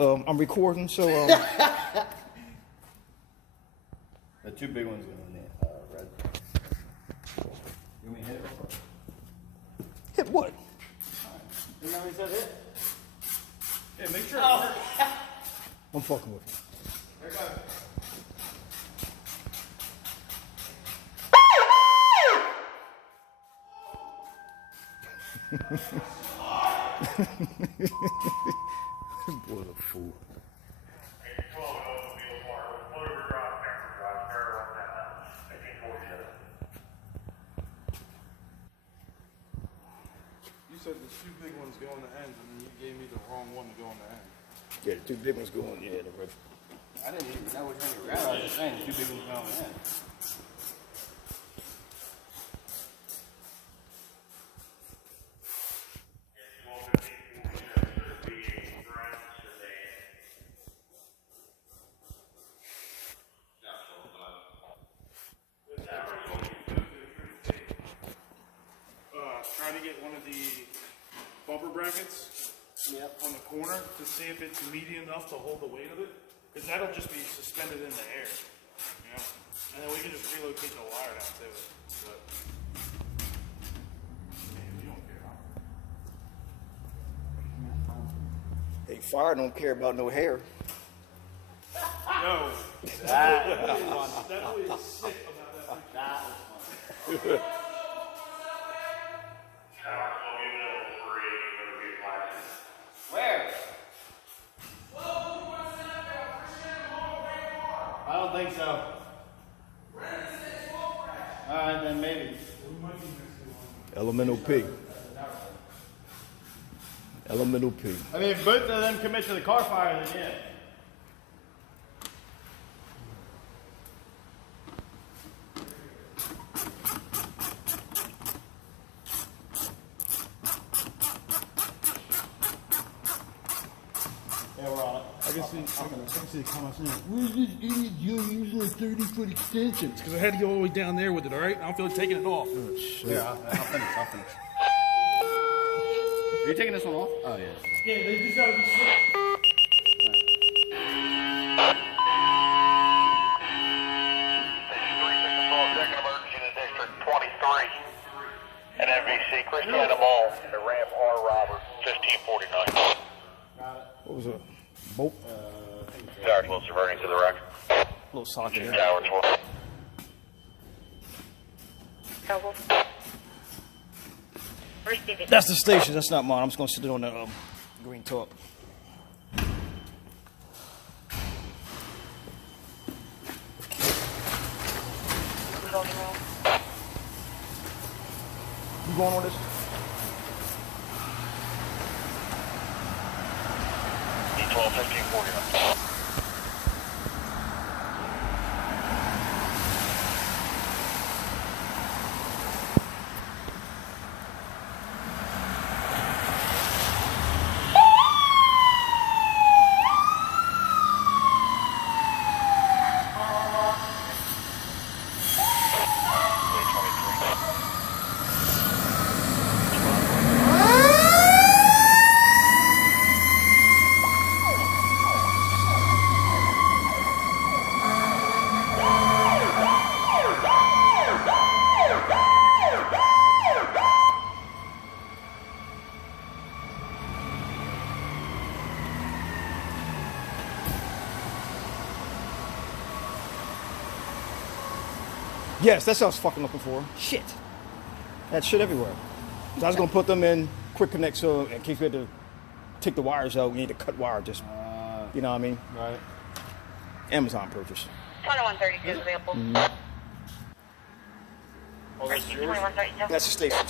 I'm recording, so. The two big ones going in there, red. You want me to hit it real quick? Hit what? Isn't that what he said hit? Yeah, make sure. Oh. I'm fucking with you. There it goes. Boy's a fool. You said the two big ones go on the ends, and then you gave me the wrong one to go on the end. Yeah, the two big ones going, yeah, the red. I didn't even know which one you grabbed. I was just saying the two big ones going on the end. Try to get one of the bumper brackets on the corner to see if it's meaty enough to hold the weight of it, because that'll just be suspended in the air, you know? And then we can just relocate the wire down to it. But, man, you don't care, huh? Hey, fire don't care about no hair. Yo, that is sick about that. That was fun. Where? I don't think so. Alright, then maybe. Elemental P. Elemental P. I mean, if both of them commit to the car fire, then yeah. Yeah, we're on it. I can see the comments now. Where's this idiot using a 30-foot extension? Because I had to go all the way down there with it, all right? I don't feel like taking it off. Oh, shit. Yeah, I'll finish. Are you taking this one off? Oh, yeah. Yeah, they just gotta be slick. Christiana Mall, the ramp R. Robert, 1549. What was it? Bolt? Sorry, close reverting to the wreck. Little socket here. Tower 12. That's the station. That's not mine. I'm just going to sit it on the green top. You going on this? D12, 1549. Yes, that's what I was fucking looking for. Shit. That shit everywhere. So I was going to put them in quick connect so in case we had to take the wires out, we need to cut wire just, you know what I mean? Right. Amazon purchase. 2132 is available. That's the station.